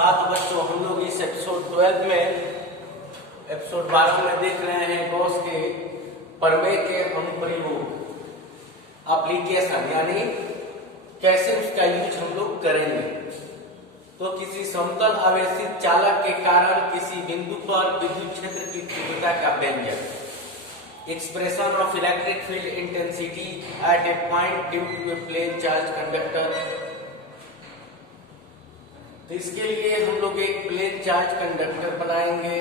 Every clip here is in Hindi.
हाँ तो बच्चों, हम लोग इस एपिसोड 12 में एपिसोड 12 में देख रहे हैं गॉस के प्रमेय के अनुप्रयोग एप्लीकेशन, यानी कैसे उसका यूज हम लोग करेंगे। तो किसी समतल आवेशित चालक के कारण किसी बिंदु पर विद्युत क्षेत्र की तीव्रता का व्यंजक, expression of electric field intensity at a point due to a plane charge conductor. तो इसके लिए हम लोग एक प्लेन चार्ज कंडक्टर बनाएंगे।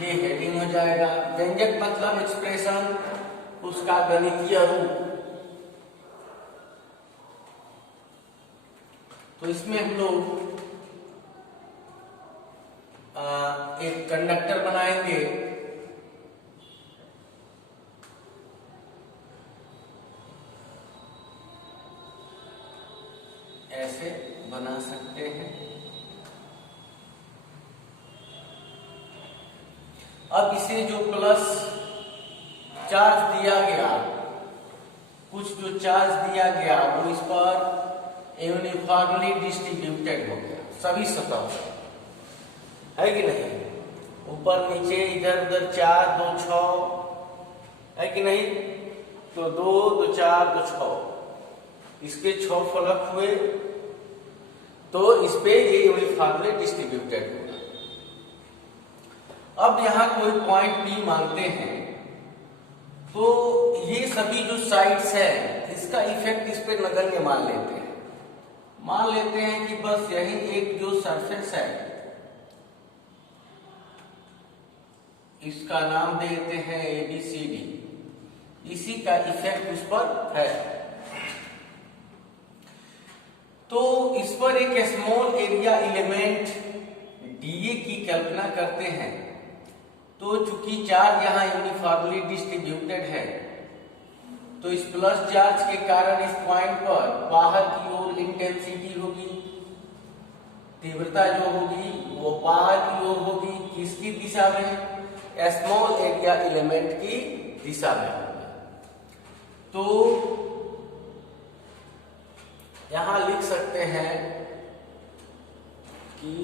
ये हेडिंग हो जाएगा। व्यंजक मतलब एक्सप्रेशन, उसका गणितीय रूप। तो इसमें हम लोग एक कंडक्टर बनाएंगे। ऐसे बना सकते हैं। अब इसे जो प्लस चार्ज दिया गया, कुछ जो चार्ज दिया गया वो इस पर यूनिफॉर्मली डिस्ट्रीब्यूटेड हो गया सभी सतह, है कि नहीं। ऊपर नीचे इधर उधर 4 2 6, है कि नहीं। तो 2 2 4 2 6, इसके 6 फलक हुए, तो इस पे ये यूनिफॉर्मली डिस्ट्रीब्यूटेड होगा। अब यहां कोई पॉइंट P मानते हैं, तो ये सभी जो साइड्स है इसका इफेक्ट इस पे नगण्य मान लेते हैं। मान लेते हैं कि बस यही एक जो सरफेस है इसका नाम देते हैं ABCD, इसी का इफेक्ट उस पर है। तो इस पर एक स्मॉल एरिया एलिमेंट DA की कल्पना करते हैं। तो चूंकि चार्ज यहाँ यूनिफॉर्मली डिस्ट्रीब्यूटेड है, तो इस प्लस चार्ज के कारण इस पॉइंट पर बाहर की ओर इंटेंसिटी होगी, तीव्रता जो होगी वो बाहर की ओर होगी। किसकी दिशा में? स्मॉल एरिया एलिमेंट की दिशा में होगी। तो यहां लिख सकते हैं कि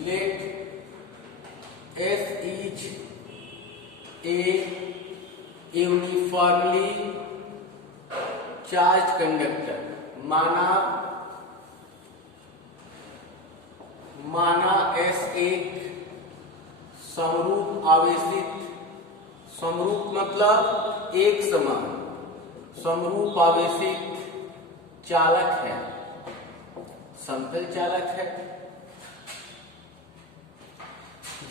late F is a uniformly charged conductor। माना S एक समरूप आवेशित, समरूप मतलब एक समान, समरूप आवेशित चालक है, समतल चालक है,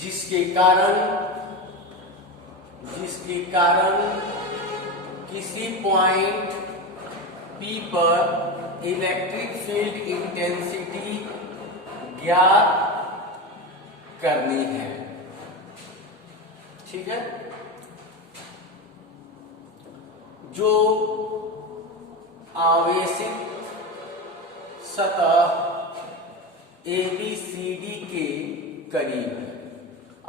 जिसके कारण किसी पॉइंट P पर इलेक्ट्रिक फील्ड इंटेंसिटी ज्ञात करनी है। ठीक है। जो आवेशित सतह ABCD के करीब है।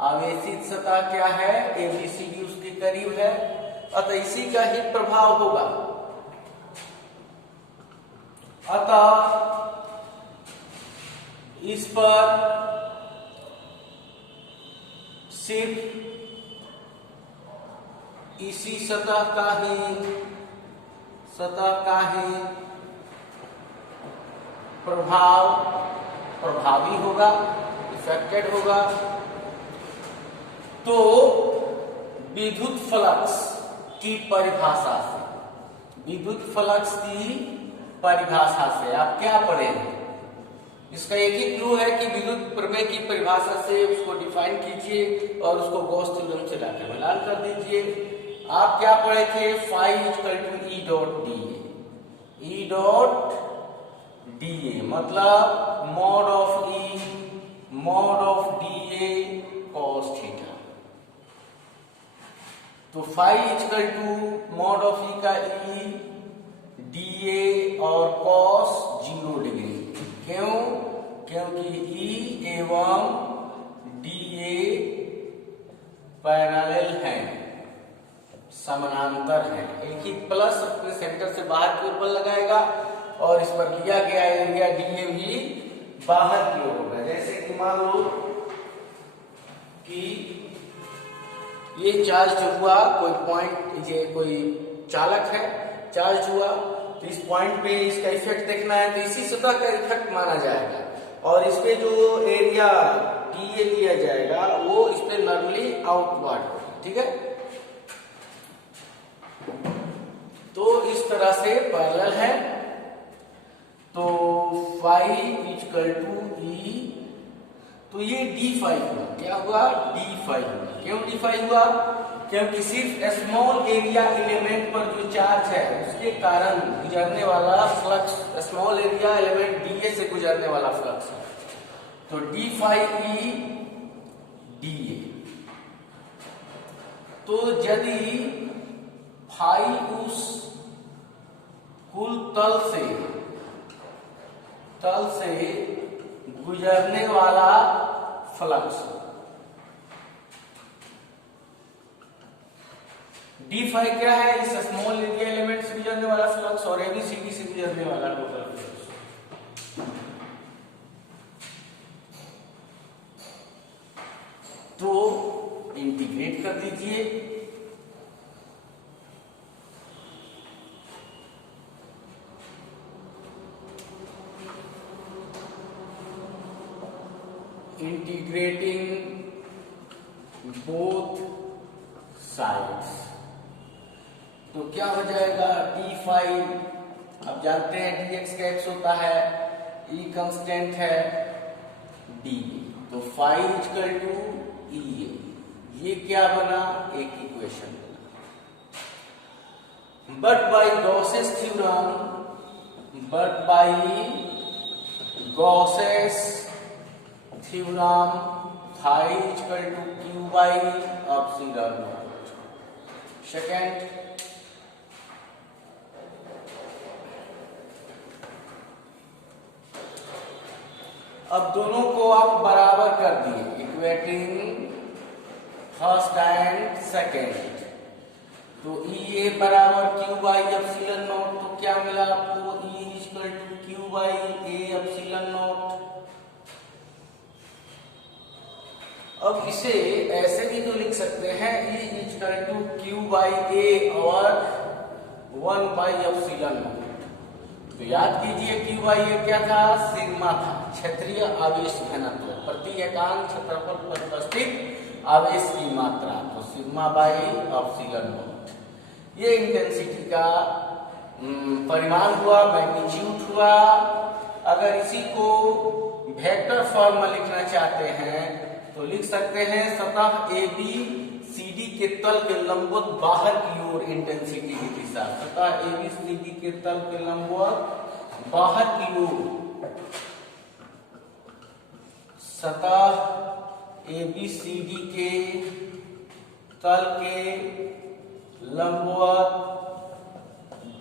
आवेशित सतह क्या है? ABCD उसके करीब है, अतः इसी का ही प्रभाव होगा। अतः इस पर सिर्फ इसी सतह का ही प्रभावी होगा, इफेक्टेड होगा। तो विद्युत फ्लक्स की परिभाषा से आप क्या पढ़ेंगे? इसका एक ही क्लू है कि विद्युत प्रमेय की परिभाषा से उसको डिफाइन कीजिए और उसको गॉस थ्योरम से लाकर मिलान कर दीजिए। आप क्या पढ़े थे? Phi equal to E dot DA। E dot DA मतलब mod of DA cos theta. तो phi equal to mod of E का E, DA और cos 0 डिग्री। क्यों? क्योंकि E एवं DA पैरेलल हैं, समानांतर है। एक ही प्लस अपने सेंटर से बाहर की ओर बल लगाएगा और इस पर लिया गया एरिया डीए भी बाहर की ओर होगा। जैसे कि मान लो कि ये चार्ज हुआ, कोई पॉइंट, ये कोई चालक है, चार्ज हुआ, तो इस पॉइंट पे इसका इफेक्ट देखना है, तो इसी सतह का इफेक्ट माना जाएगा और इस पे जो एरिया डीए लिया जाएगा वो इस पे नॉर्मली आउटवर्ड होगा। ठीक है, तो इस तरह से पैरेलल है। तो फाई इक्वल टू ई, तो ये डी फाई हुआ। क्या हुआ? डी फाई हुआ। क्यों डी फाई हुआ? क्योंकि सिर्फ स्मॉल एरिया एलिमेंट पर जो चार्ज है उसके कारण गुजरने वाला flux, small area element DA से गुजरने वाला फ्लक्स है, तो डी फाई ई डीए। तो यदि फाई उस कुल तल से गुजरने वाला फ्लक्स, डी फाई क्या है? इस स्मॉल एरिया एलिमेंट से गुजरने वाला फ्लक्स और एबीसीडी से गुजरने वाला टोटल फ्लक्स। तो इंटीग्रेट कर दीजिए, इंटीग्रेटिंग बोथ साइड्स, तो क्या हो जाएगा? डी फाई, अब जानते हैं डी एक्स का एक्स होता है, ई कांस्टेंट है, डी, तो फाई इक्वल टू ई। ये क्या बना? एक इक्वेशन बना। But by Gauss's theorem phi equal to Q by epsilon naught. Second, अब दोनों को आप बराबर कर दिए, इक्वेटिंग फर्स्ट एंड सेकेंड, तो ई ए बराबर क्यू बाई एप्सिलॉन नॉट। तो क्या मिला आपको? E equal to Q by A epsilon naught. अब इसे ऐसे भी तो लिख सकते हैं, E equal to Q by A और 1 बाई एप्सिलॉन नॉट। तो याद कीजिए क्यू बाई ए क्या था? सिग्मा था, क्षेत्रीय आवेश घनत्व, प्रति एकांक क्षेत्रफल पर उपस्थित आवेश की मात्रा, तो सिग्मा बाई एप्सिलॉन नॉट। ये इंटेंसिटी का परिमाण हुआ, मैग्नीट्यूड हुआ। अगर इसी को वेक्टर फॉर्म में लिखना चाहते हैं तो लिख सकते हैं सतह ए बी सी डी के तल के लंबवत बाहर की ओर इंटेंसिटी की दिशा, सतह ए बी सी डी के तल के लंबवत बाहर की ओर, सतह ए बी सी डी के तल के लंबवत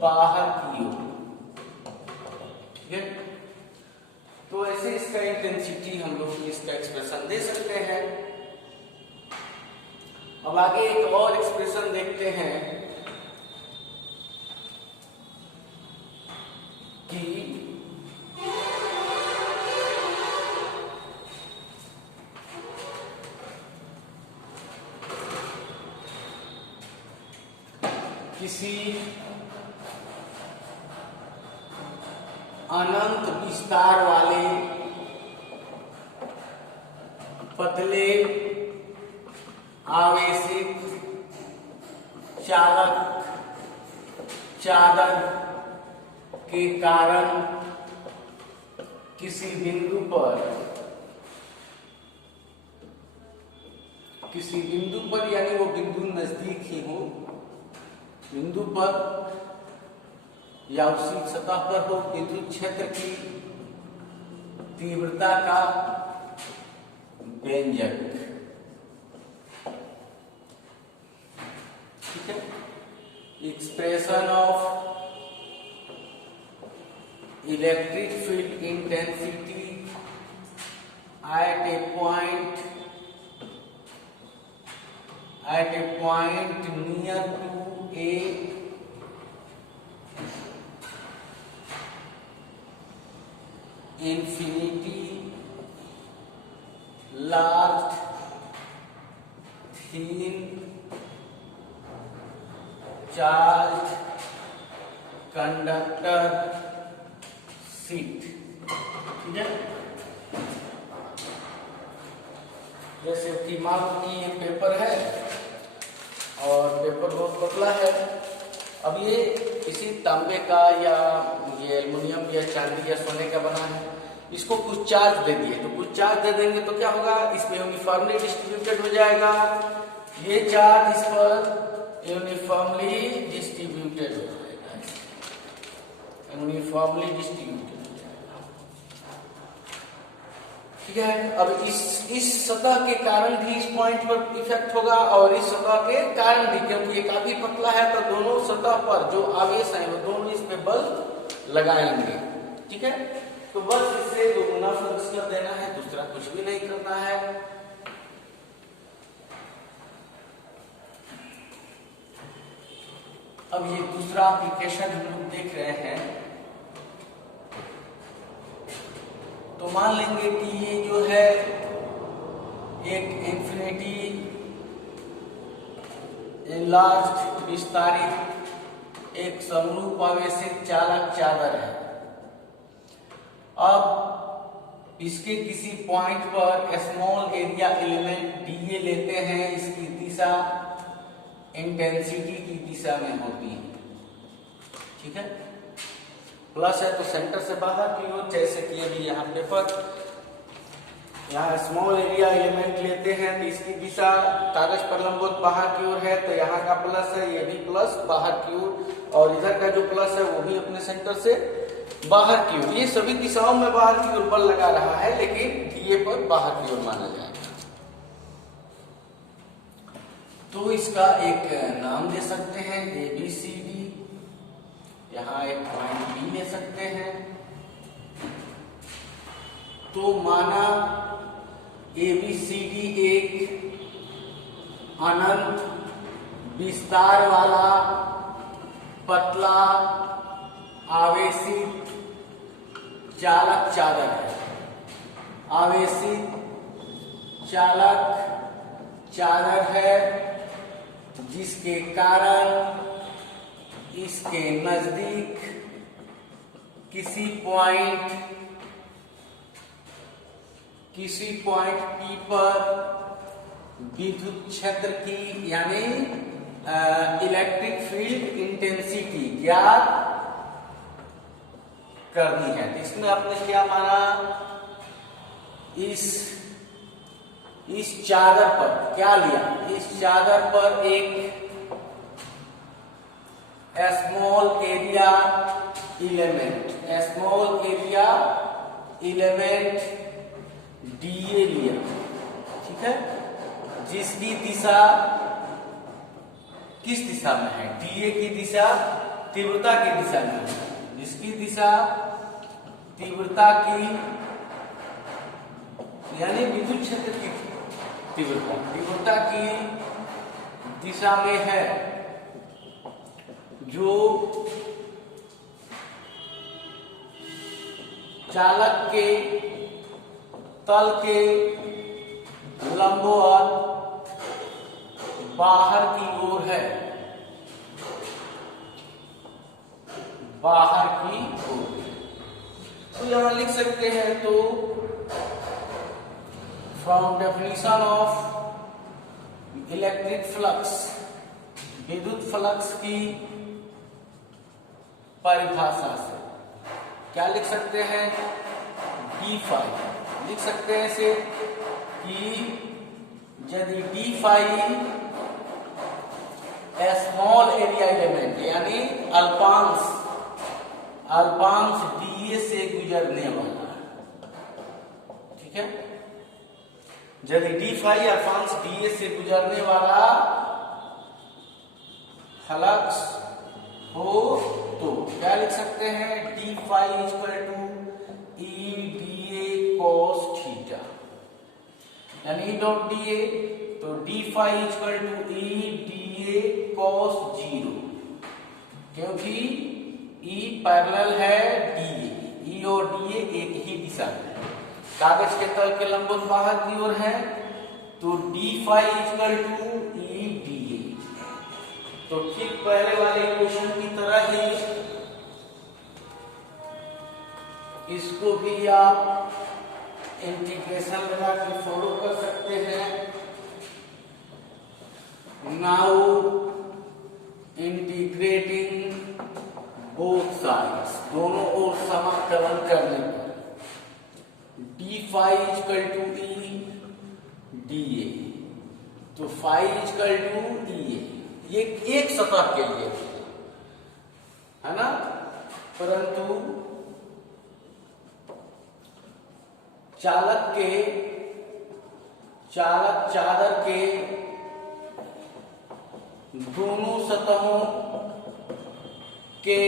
बाहर की ओर। ठीक है, तो ऐसे इसका इंटेंसिटी हम लोग इसका एक्सप्रेशन दे सकते हैं। अब आगे एक और एक्सप्रेशन देखते हैं कि किसी अनंत विस्तार वाले पतले आवेशित चादर के कारण किसी बिंदु पर यानी वो बिंदु नजदीक ही हो, बिंदु पर या उसी सतह पर हो, विद्युत क्षेत्र की तीव्रता का व्यंजक। ठीक है, expression of electric field intensity at a point near to a infinity large thin charged conductor sheet। ठीक है, जैसे कि मान लो कि ये पेपर है और पेपर बहुत पतला है। अब ये किसी तांबे का या ये एल्युमिनियम या चांदी या सोने का बना है, इसको कुछ चार्ज दे दिए, तो कुछ चार्ज दे देंगे तो क्या होगा, इसमें यूनिफॉर्मली डिस्ट्रीब्यूटेड हो जाएगा। ये चार्ज इस पर यूनिफॉर्मली डिस्ट्रीब्यूटेड हो जाएगा, यूनिफॉर्मली डिस्ट्रीब्यूटेड। ठीक है, अब इस सतह के कारण भी इस पॉइंट पर इफेक्ट होगा और इस सतह के कारण भी, क्योंकि ये काफी पतला है तो दोनों सतह पर जो आवेश है वो दोनों इस पे बल लगाएंगे। ठीक है, तो बस इससे दो गुना फ्लक्स कर देना है, दूसरा कुछ भी नहीं करना है। अब ये दूसरा एप्लीकेशन हम लोग देख रहे हैं, तो मान लेंगे कि ये जो है एक इन्फिनिटी एनलार्ज्ड विस्तारित एक समरूप आवेशित चालक चादर है। अब इसके किसी पॉइंट पर स्मॉल एरिया एलिमेंट डीए लेते हैं, इसकी दिशा इंटेंसिटी की दिशा में होती है। ठीक है, प्लस है तो सेंटर से बाहर की ओर, जैसे कि अभी यहाँ पेपर, यहाँ स्मॉल एरिया एलिमेंट लेते हैं तो इसकी दिशा कागज पर लंबवत बाहर की ओर है, तो यहाँ का प्लस है, ये भी प्लस बाहर की ओर, और इधर का जो प्लस है वो भी अपने सेंटर से बाहर की ओर। ये सभी दिशाओं में बाहर की ओर बल लगा रहा है, लेकिन डीए पर बाहर की ओर माना जाएगा। तो इसका एक नाम दे सकते हैं ABCD, यहाँ एक पॉइंट बी ले सकते हैं। तो माना ABCD एक अनंत विस्तार वाला पतला आवेशित चालक चादर है। आवेशित चालक चादर है जिसके कारण इसके नजदीक किसी पॉइंट P पर विद्युत क्षेत्र की यानी इलेक्ट्रिक फील्ड इंटेंसिटी ज्ञात करनी है। तो इसमें आपने क्या माना, इस चादर पर क्या लिया, इस चादर पर एक स्मॉल एरिया इलेमेंट डीए लिया। ठीक है, जिसकी दिशा किस दिशा में है, डीए की दिशा तीव्रता की दिशा में है, जिसकी दिशा तीव्रता की यानी विद्युत क्षेत्र की तीव्रता की दिशा में है, जो चालक के तल के लंबवत बाहर की ओर है, बाहर की ओर। तो यहां लिख सकते हैं, तो from definition of electric flux, विद्युत फ्लक्स की परिभाषा से क्या लिख सकते हैं, डी फाई लिख सकते हैं इसे कि यदि D phi small area element यानी अल्पांश डीए से गुजरने वाला है। ठीक है, यदि डी फाई अल्पांश डीए से गुजरने वाला फ्लक्स हो तो क्या लिख सकते हैं, D phi equal to E D A cos theta, यानी ई डॉट डी ए, तो D phi equal to E D A cos 0, क्योंकि ई पैरेलल है डी ए, ई और डी एक ही दिशा में, कागज के तल के लंबवत बाहर की ओर है, तो D phi equal to E D A. तो ठीक पहले वाले इक्वेशन की तरह ही इसको भी आप इंटीग्रेशन लगा के फॉलो कर सकते हैं। नाउ इंटीग्रेटिंग बोथ साइड्स, दोनों ओर समाकलन करने पर D phi equal to E D A, तो phi equal to E A, ये एक सतह के लिए है ना, परंतु चालक चादर के दोनों सतहों के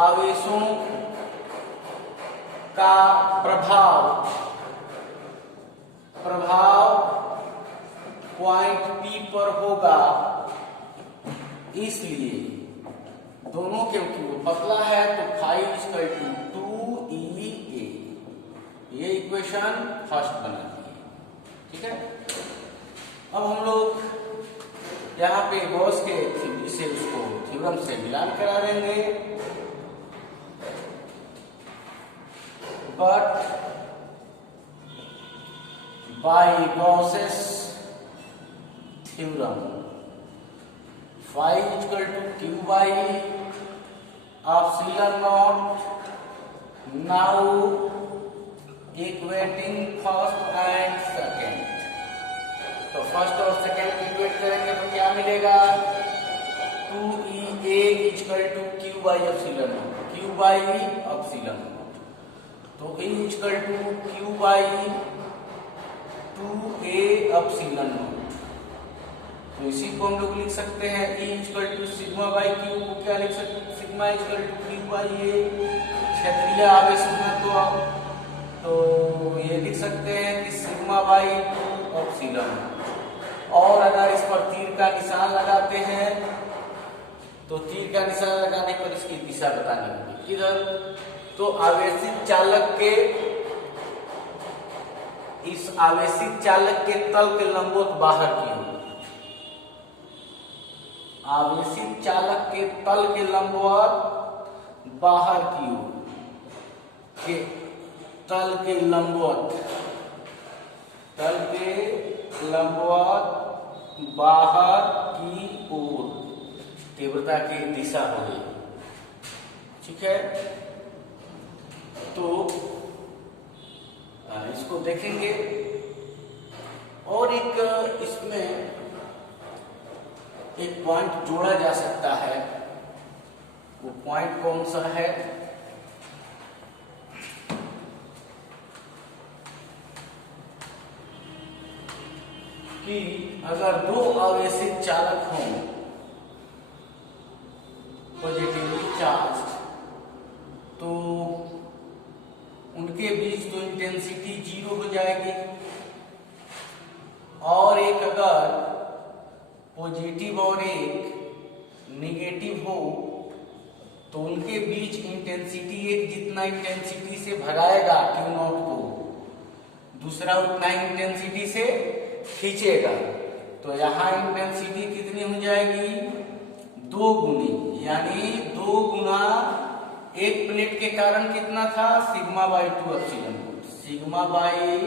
आवेशों का प्रभाव पॉइंट P पर होगा, इसलिए दोनों, क्योंकि वो पतला है तो फाई इक्वल टू 2EA, ये इक्वेशन फर्स्ट बनाती है। ठीक है, अब हम लोग यहाँ पे गॉस के से उसको थ्योरम से मिलान करा देंगे, but by Gauss's theorem phi equal to Q by epsilon naught, now equating first and second. तो फर्स्ट और सेकेंड इक्वेट करेंगे तो क्या मिलेगा, 2EA equal to Q by epsilon naught, Q by epsilon naught, तो E equal to Q by 2A epsilon naught. तो इसी को हम लोग लिख सकते हैं E equal to sigma by Q को क्या लिख सकते हैं, sigma equal to Q by ए, क्षेत्रीय आवेश घनत्व, तो ये लिख सकते हैं कि सिग्मा बाई 2 एप्सिलॉन। और अगर इस पर तीर का निशान लगाते हैं तो तीर का निशान लगाने पर इसकी दिशा बतानी होगी किधर, तो आवेशित चालक के, इस आवेशित चालक के तल के लंबवत बाहर की ओर, आवेशित चालक के तल के लंबवत बाहर की ओर, के तल के लंबवत बाहर की ओर तीव्रता की दिशा होगी। ठीक है, तो इसको देखेंगे। और एक इसमें एक पॉइंट जोड़ा जा सकता है, वो पॉइंट कौन सा है, कि अगर दो आवेशित चालक हों पॉजिटिवली चार्ज, तो उनके बीच तो इंटेंसिटी 0 हो जाएगी, और एक अगर पॉजिटिव और एक निगेटिव हो तो उनके बीच इंटेंसिटी, एक जितना इंटेंसिटी से भगाएगा क्यू नॉट को, दूसरा उतना इंटेंसिटी से खींचेगा। तो यहाँ इंटेंसिटी कितनी हो जाएगी, 2 गुनी, यानी 2 गुना एक प्लेट के कारण कितना था, sigma by 2 epsilon, sigma by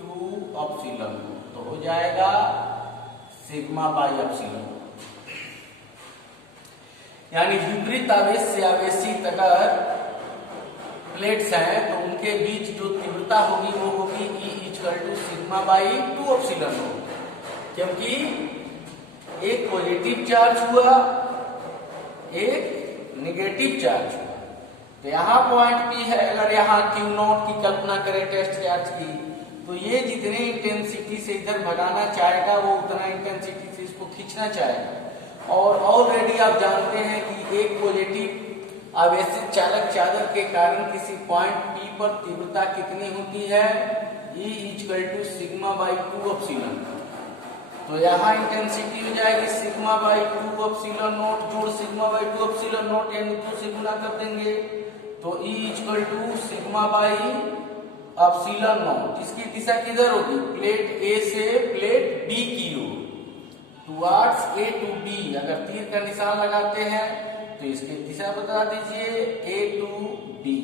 2 epsilon, तो हो जाएगा सिग्मा बाई एप्सिलॉन। यानी विपरीत आवेश से आवेशित अगर प्लेट्स हैं तो उनके बीच जो तीव्रता होगी वो होगी E equal to sigma by 2 epsilon, क्योंकि एक पॉजिटिव चार्ज हुआ, एक निगेटिव चार्ज हुआ। तो यहाँ पॉइंट P है, अगर यहाँ क्यू नॉट की कल्पना करें टेस्ट चार्ज की, तो ये जितने इंटेंसिटी से इधर भगाना चाहेगा वो उतना इंटेंसिटी से इसको खींचना चाहेगा। और ऑलरेडी आप जानते हैं कि एक पॉजिटिव आवेशित चालक चादर के कारण किसी पॉइंट P पर तीव्रता कितनी होती है, E equal to sigma by 2 epsilon. तो यहाँ इंटेंसिटी हो जाएगी सिग्मा बाई 2 एप्सिलॉन नॉट जोड़ सिग्मा बाई 2 एप्सिलॉन नॉट, यानी 2 से गुना कर देंगे तो E equal to sigma by epsilon naught. इसकी दिशा किधर होगी? प्लेट A से प्लेट B की ओर, टुवर्ड्स A टू B। अगर तीर का निशान लगाते हैं तो इसकी दिशा बता दीजिए, A टू B।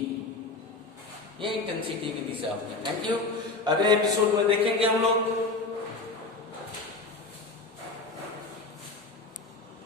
ये इंटेंसिटी की दिशा होगी। Thank you. अगले एपिसोड में देखेंगे हम लोग